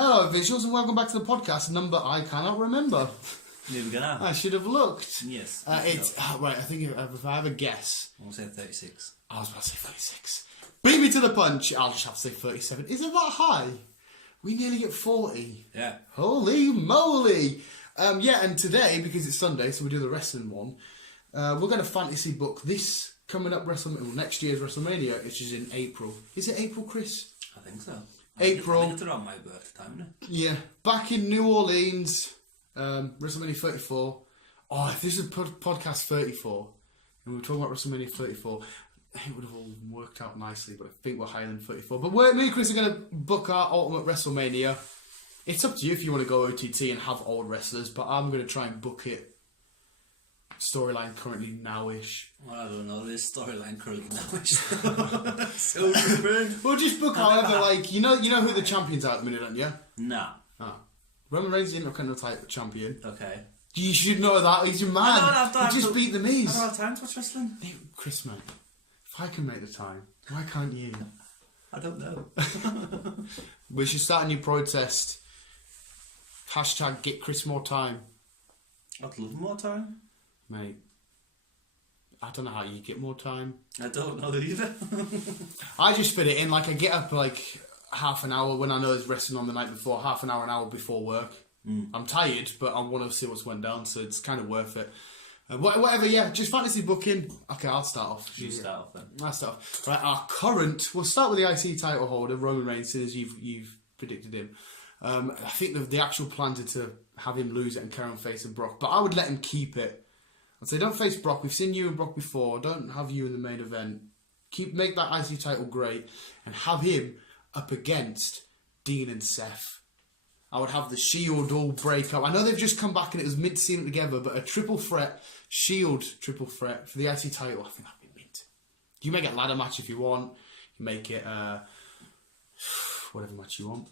Hello, visuals, and welcome back to the podcast. Number I cannot remember. Neither can I. I should have looked. Yes. Right, I think if I have a guess... I'll say 36. I was about to say 36. Beat me to the punch. I'll just have to say 37. Is it that high? We nearly get 40. Yeah. Holy moly. Yeah, and today, because it's Sunday, so we do the wrestling one, we're going to fantasy book this coming up next year's WrestleMania, which is in April. Is it April, Chris? I think so. April. I think it's around my birthday time, isn't it? Yeah. Back in New Orleans, WrestleMania 34. Oh, if this is podcast 34, and we were talking about WrestleMania 34, it would have all worked out nicely, but I think we're higher than 34. But me and Chris are going to book our Ultimate WrestleMania. It's up to you if you want to go OTT and have old wrestlers, but I'm going to try and book it storyline currently now-ish. Well, I don't know, this storyline currently now-ish. So different. We'll just book however, like, you know who the champions are at the minute, don't you? No. Oh. Roman Reigns is the Intercontinental champion. Okay. You should know that, he's your man. He just beat the Miz. I don't have time to watch wrestling. Hey, Chris, man, if I can make the time, why can't you? I don't know. We should start a new protest. Hashtag get Chris more time. I'd love more time. Mate, I don't know how you get more time. I don't know either. I just fit it in, like I get up like half an hour when I know there's wrestling on the night before, half an hour before work. I'm tired, but I want to see what's went down, so it's kind of worth it. Whatever, yeah, just fantasy booking. Okay, I'll start off. You start off then. I'll start off. Right, our current, we'll start with the IC title holder, Roman Reigns, as you've predicted him. I think the actual plan is to have him lose it and carry on facing Brock, but I would let him keep it. I'd say don't face Brock. We've seen you and Brock before. Don't have you in the main event. Make that IC title great and have him up against Dean and Seth. I would have the Shield all break up. I know they've just come back and it was mid to see them together, but a triple threat, Shield triple threat for the IC title, I think that'd be mint. You make it a ladder match if you want. You make it whatever match you want.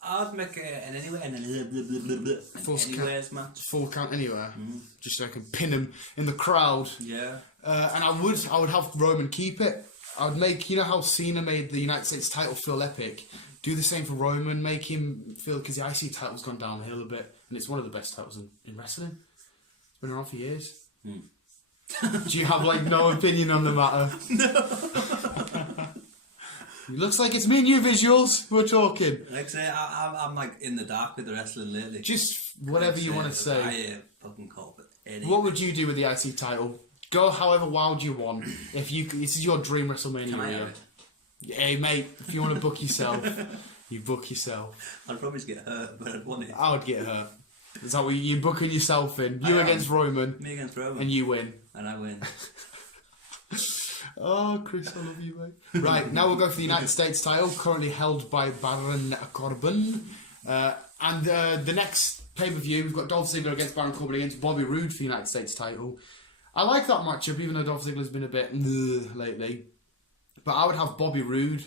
I'd make it an anywhere and then anywhere's match. Full count anywhere. Just so I can pin him in the crowd. Yeah. And I would have Roman keep it. I would make, you know how Cena made the United States title feel epic? Do the same for Roman. Make him feel, because the IC title's gone downhill a bit, and it's one of the best titles in wrestling. It's been around for years. Do you have like no opinion on the matter? No. It looks like it's me and you visuals. We're talking. Like I say, I'm like in the dark with the wrestling lately. Just whatever you want to say. I fucking call it. What would you do with the IC title? Go however wild you want. If you, this is your dream WrestleMania. Can I have it? Hey mate, if you want to book yourself, you book yourself. I'd probably get hurt, but I'd want it. I would get hurt. Is that what you booking yourself in? You against Roman. Me against Roman. And you win. And I win. Oh, Chris, I love you, mate. Right, now we'll go for the United States title, currently held by Baron Corbin. And the next pay-per-view, we've got Dolph Ziggler against Baron Corbin against Bobby Roode for the United States title. I like that matchup, even though Dolph Ziggler's been a bit lately. But I would have Bobby Roode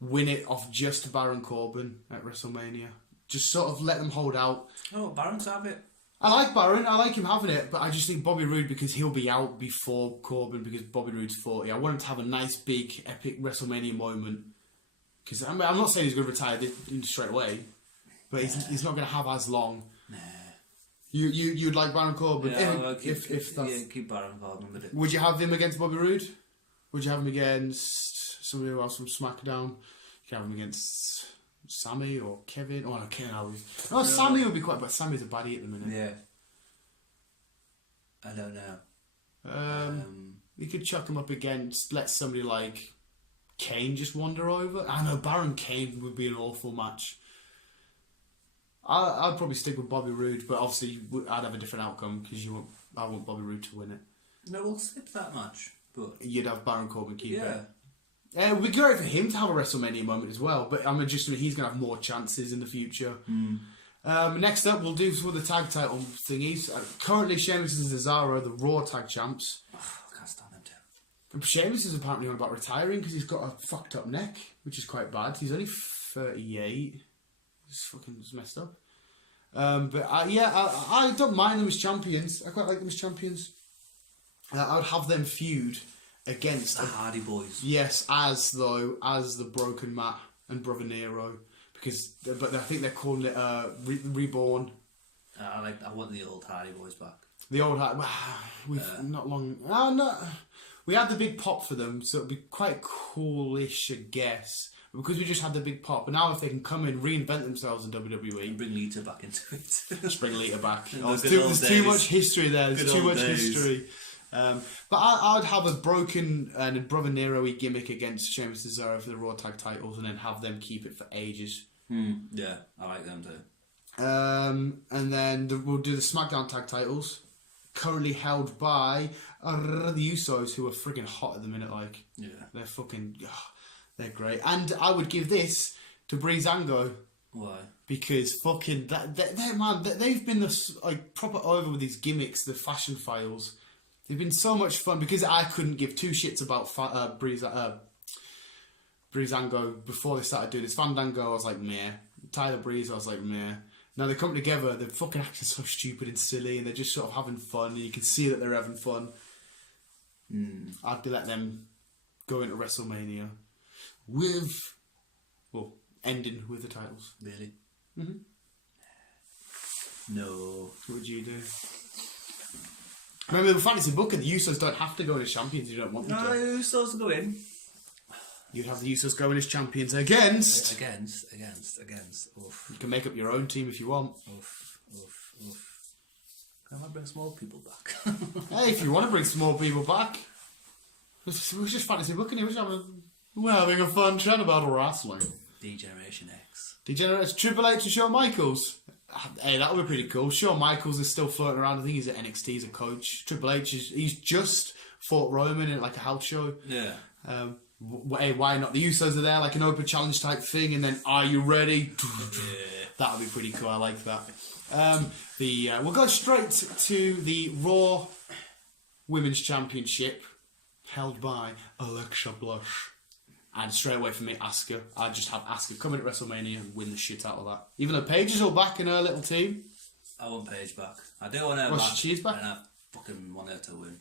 win it off just Baron Corbin at WrestleMania. Just sort of let them hold out. Oh, Baron's have it. I like Baron, I like him having it, but I just think Bobby Roode, because he'll be out before Corbin, because Bobby Roode's 40. I want him to have a nice, big, epic WrestleMania moment. Because I'm not saying he's going to retire straight away, but he's not going to have as long. Nah. You'd like Baron Corbin? Yeah, keep Baron Corbin with it. Would you have him against Bobby Roode? Would you have him against somebody else from SmackDown? You can have him against Sammy or Kevin. Oh, no, Kevin always. No, Sammy would be quite, but Sammy's a baddie at the minute. Yeah. I don't know. You could chuck him up against, let somebody like Kane just wander over. I know Baron Kane would be an awful match. I'd probably stick with Bobby Roode, but obviously I'd have a different outcome because I want Bobby Roode to win it. No, we'll skip that match. But you'd have Baron Corbin keep it. Yeah. It would be great for him to have a WrestleMania moment as well, but I'm just he's going to have more chances in the future. Next up, we'll do some of the tag title thingies. Currently, Sheamus and Cesaro, the Raw tag champs. I can't stand them too. Sheamus is apparently on about retiring because he's got a fucked up neck, which is quite bad. He's only 38. It's messed up. I don't mind them as champions. I quite like them as champions. I would have them feud against the Hardy Boys. Yes, as the Broken Matt and Brother Nero, but I think they're calling it Reborn. I want the old Hardy Boys back. The old we had the big pop for them, so it'd be quite coolish, I guess. But because we just had the big pop, and now if they can come in, reinvent themselves in WWE, and bring Lita back into it. Just bring Lita back. There's too much history there. There's too much days. history. But I'd have a broken and Brother Nero-y gimmick against Sheamus and Cesaro for the Raw Tag titles, and then have them keep it for ages. Yeah, I like them too. And then we'll do the SmackDown Tag titles, currently held by the Usos, who are friggin' hot at the minute. Like, yeah, they're fucking, they're great. And I would give this to Breezango. Why? Because fucking they've been like proper over with these gimmicks, the fashion files. They've been so much fun because I couldn't give two shits about Breezango before they started doing this. Fandango, I was like meh. Tyler Breeze, I was like meh. Now they come together, they're fucking acting so stupid and silly, and they're just sort of having fun, and you can see that they're having fun. I'd let them go into WrestleMania ending with the titles. Really? Mm-hmm. No. What would you do? Remember, the fantasy booking, the Usos don't have to go in as champions. You don't want them to. No, Usos go in. You'd have the Usos go in as champions against. Oof. You can make up your own team if you want. Oof. Can I bring some more people back? Hey, if you want to bring some more people back, we're just fantasy booking here. We're having a fun chat about wrestling. D-Generation X. Degenerates Triple H and Shawn Michaels. Hey, that would be pretty cool. Shawn Michaels is still floating around. I think he's at NXT as a coach. Triple H he's just fought Roman in like a house show. Yeah. Hey, why not? The Usos are there, like an open challenge type thing, and then are you ready? That would be pretty cool. I like that. We'll go straight to the Raw Women's Championship, held by Alexa Bliss. And straight away for me, Asuka. I'd just have Asuka come in at WrestleMania and win the shit out of that. Even though Paige is all back in her little team. I want Paige back. I do want her back. She's back? And I fucking want her to win.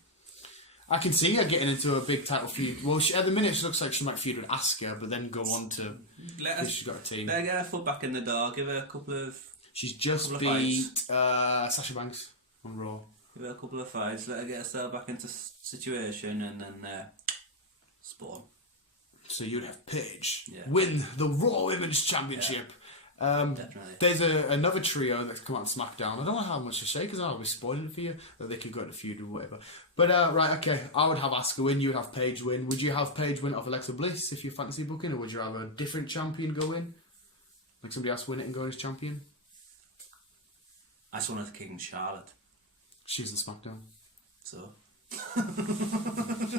I can see her getting into a big title feud. Well, at the minute, she looks like she might feud with Asuka, but then go on to... she's got a team. Let her get her foot back in the door. Give her a couple of... She's just beat Sasha Banks on Raw. Give her a couple of fights. Let her get herself back into situation and then spawn. So you'd have Paige win the Raw Women's Championship. Definitely. There's another trio that's come out on SmackDown. I don't know how much to say because I'll be spoiling it for you that they could go into feud or whatever. But right, okay, I would have Asuka win. You would have Paige win. Would you have Paige win off Alexa Bliss if you're fantasy booking, or would you have a different champion go in, like somebody else win it and go in as champion? I just wanted King Charlotte. She's in SmackDown. So.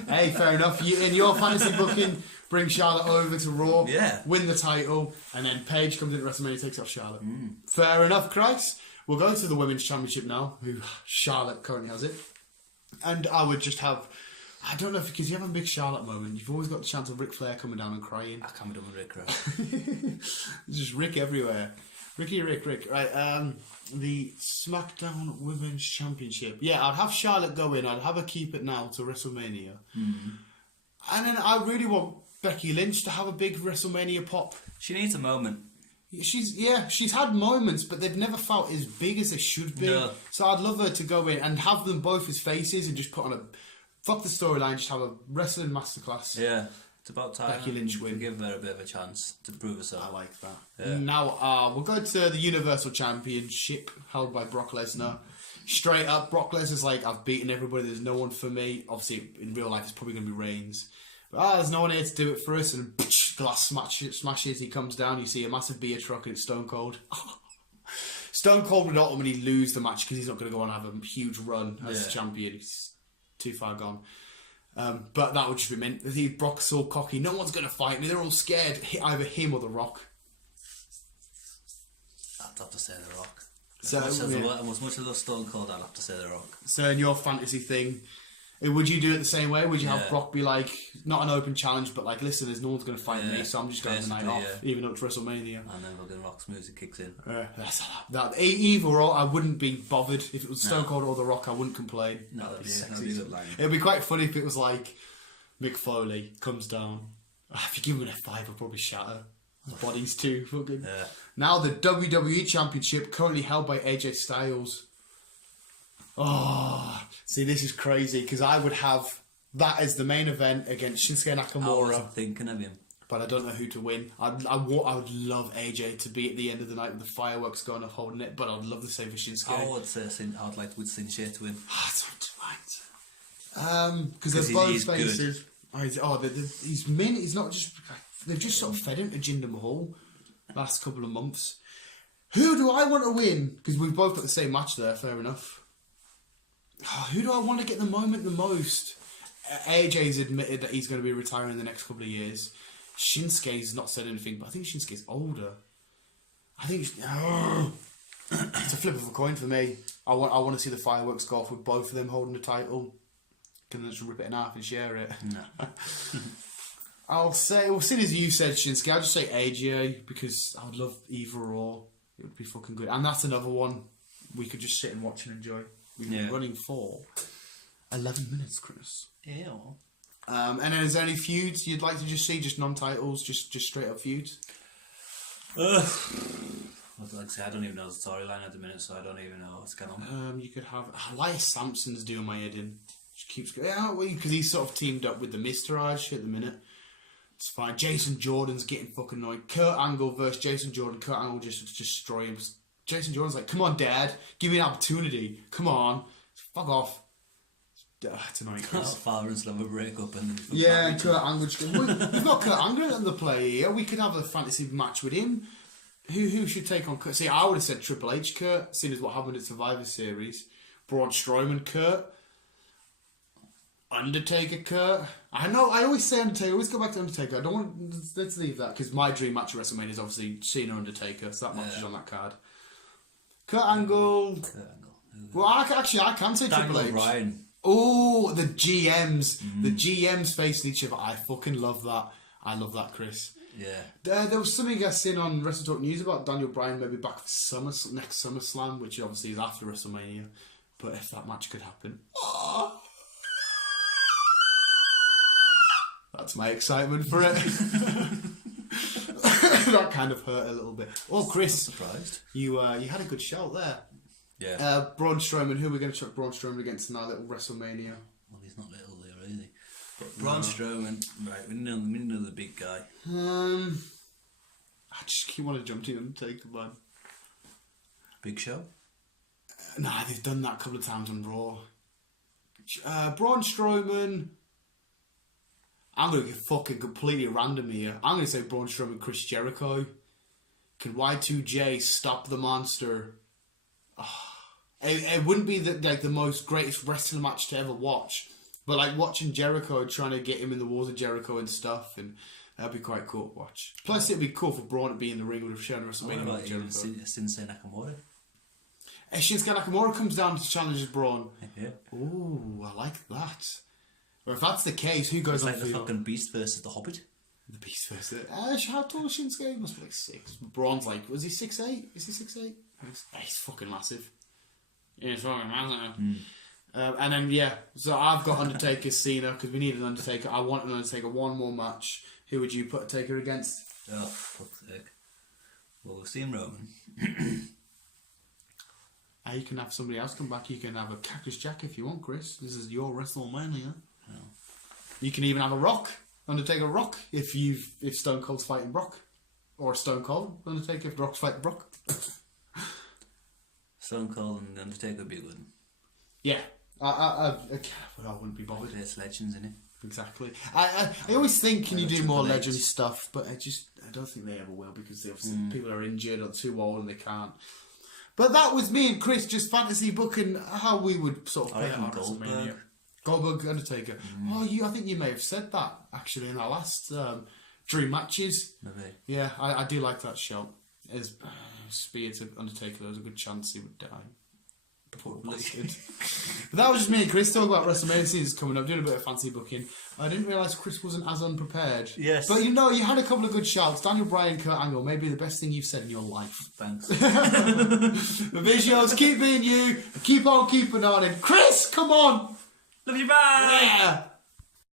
Hey, fair enough. In your fantasy booking, bring Charlotte over to Raw, win the title, and then Paige comes into WrestleMania and takes off Charlotte. Fair enough, Christ. We'll go to the Women's Championship now, who Charlotte currently has it. And I would just have... I don't know, because you have a big Charlotte moment. You've always got the chance of Ric Flair coming down and crying. I can't be done with Rick, right? There's just Rick everywhere. Rick. Right, the SmackDown Women's Championship. Yeah, I'd have Charlotte go in. I'd have her keep it now to WrestleMania. And then I really want Becky Lynch to have a big WrestleMania pop. She needs a moment. She's had moments, but they've never felt as big as they should be. No. So I'd love her to go in and have them both as faces and just put on a... Fuck the storyline, just have a wrestling masterclass. Yeah. It's about time Becky Lynch win. Give her a bit of a chance to prove herself. I like that. Yeah. Now we'll go to the Universal Championship held by Brock Lesnar. Straight up, Brock Lesnar's like, I've beaten everybody, there's no one for me. Obviously, in real life, it's probably going to be Reigns. But there's no one here to do it for us. And glass smashes, he comes down, you see a massive beer truck and it's Stone Cold. Stone Cold would ultimately lose the match because he's not going to go on and have a huge run as champion. He's too far gone. But that would just be meant. Brock's all cocky. No one's going to fight me. They're all scared. Either him or The Rock. I'd have to say The Rock. As much as I love Stone Cold, I'd have to say The Rock. So in your fantasy thing, would you do it the same way? Would you have Brock be like, not an open challenge, but like, listen, there's no one's going to fight me, so I'm just going the night off, even though it's WrestleMania. And then fucking Rock's music kicks in. Either or, I wouldn't be bothered. If it was Stone Cold or The Rock, I wouldn't complain. No, that'd be a good line. It'd be quite funny if it was like, Mick Foley comes down. If you give him an F5, I'll probably shatter. Bodies too. Fucking. Yeah. Now the WWE Championship, currently held by AJ Styles. Oh, see, this is crazy because I would have that as the main event against Shinsuke Nakamura. I wasn't thinking of him. But I don't know who to win. I would love AJ to be at the end of the night with the fireworks going off holding it, but I'd love the same for Shinsuke. I would say I'd like with Shinsuke to win. That's right. Because they're both faces. He's mint. He's not just. They've just sort of fed him to Jinder Mahal last couple of months. Who do I want to win? Because we've both got the same match there. Fair enough. Who do I want to get the moment the most? AJ's admitted that he's going to be retiring in the next couple of years. Shinsuke's not said anything, but I think Shinsuke's older. I think it's a flip of a coin for me. I want to see the fireworks go off with both of them holding the title. Can they just rip it in half and share it? No. I'll say, well, seeing as you said Shinsuke, I'll just say AJ because I would love either or. It would be fucking good. And that's another one we could just sit and watch and enjoy. We've been running for 11 minutes, Chris. Yeah. And then is there any feuds you'd like to just see, just non-titles, just straight up feuds? Like I say, I don't even know the storyline at the minute, so I don't even know what's going on. You could have Elias Sampson's doing my head in. Just keeps going out because he's sort of teamed up with the Mr. at the minute. It's fine. Jason Jordan's getting fucking annoyed. Kurt Angle versus Jason Jordan. Kurt Angle just destroy him. Jason Jordan's like, come on, Dad, give me an opportunity. Come on, fuck off. It's annoying. Father and son have a break up and and Kurt Angle. We've got Kurt Angle on the play here. We could have a fantasy match with him. Who should take on Kurt? See, I would have said Triple H Kurt, seeing as what happened at Survivor Series. Braun Strowman Kurt. Undertaker Kurt. I know, I always say Undertaker. I always go back to Undertaker. I don't want. Let's leave that because my dream match at WrestleMania is obviously Cena Undertaker. So that match is on that card. Kurt Angle. Well, I can say Triple H. Ryan. Oh, the GMs. The GMs facing each other. I fucking love that. I love that, Chris. Yeah. There was something I seen on Wrestle Talk News about Daniel Bryan maybe back for next SummerSlam, which obviously is after WrestleMania. But if that match could happen. Oh, that's my excitement for it. That kind of hurt a little bit. Oh, Chris. I'm surprised. You had a good shout there. Yeah. Braun Strowman. Who are we going to chuck Braun Strowman against in our little WrestleMania? Well, he's not little there, is he? But Braun Strowman, right? We know the big guy. I just keep wanting to jump to him and take the man. Big Show. Nah, they've done that a couple of times on Raw. Braun Strowman. I'm going to get fucking completely random here. I'm going to say Braun Strowman, Chris Jericho. Can Y2J stop the monster? It wouldn't be the most greatest wrestling match to ever watch, but like watching Jericho trying to get him in the walls of Jericho and stuff, and that'd be quite cool to watch. Plus, it'd be cool for Braun to be in the ring with Sharon WrestleMania. What about even Shinsuke Nakamura? Shinsuke Nakamura comes down to challenge Braun. Yeah. Ooh, I like that. Or if that's the case, who goes it's on like the fucking Beast versus the Hobbit? The Beast versus... how tall is Shinsuke? He must be like 6. Braun's like... Was he 6'8"? Is he 6'8"? He's fucking massive. Yeah, he's fucking massive. And then, so I've got Undertaker, Cena, because we need an Undertaker. I want an Undertaker. One more match. Who would you put a Taker against? Oh, fuck's sake. Well, we've seen Roman. You can have somebody else come back. You can have a Cactus Jack if you want, Chris. This is your WrestleMania. No. You can even have a Rock. Undertaker Rock if Stone Cold's fighting Brock. Or Stone Cold Undertaker if Rock's fighting Brock. Stone Cold and Undertaker would be good. Yeah. I wouldn't be bothered. There's legends in it. Exactly. I always think can you do more legend stuff, but I don't think they ever will because obviously people are injured or too old and they can't. But that was me and Chris just fantasy booking how we would sort of play on WrestleMania. Goldberg Undertaker. Oh, I think you may have said that actually in our last dream matches. Maybe. Yeah, I do like that shout. As Spear to Undertaker, there was a good chance he would die. Probably. But that was just me and Chris talking about WrestleMania season's coming up, doing a bit of fancy booking. I didn't realise Chris wasn't as unprepared. Yes. But you had a couple of good shouts. Daniel Bryan, Kurt Angle, maybe the best thing you've said in your life. Thanks. The visuals, keep being you, keep on keeping on. And Chris, come on! Love you, bye! Yeah!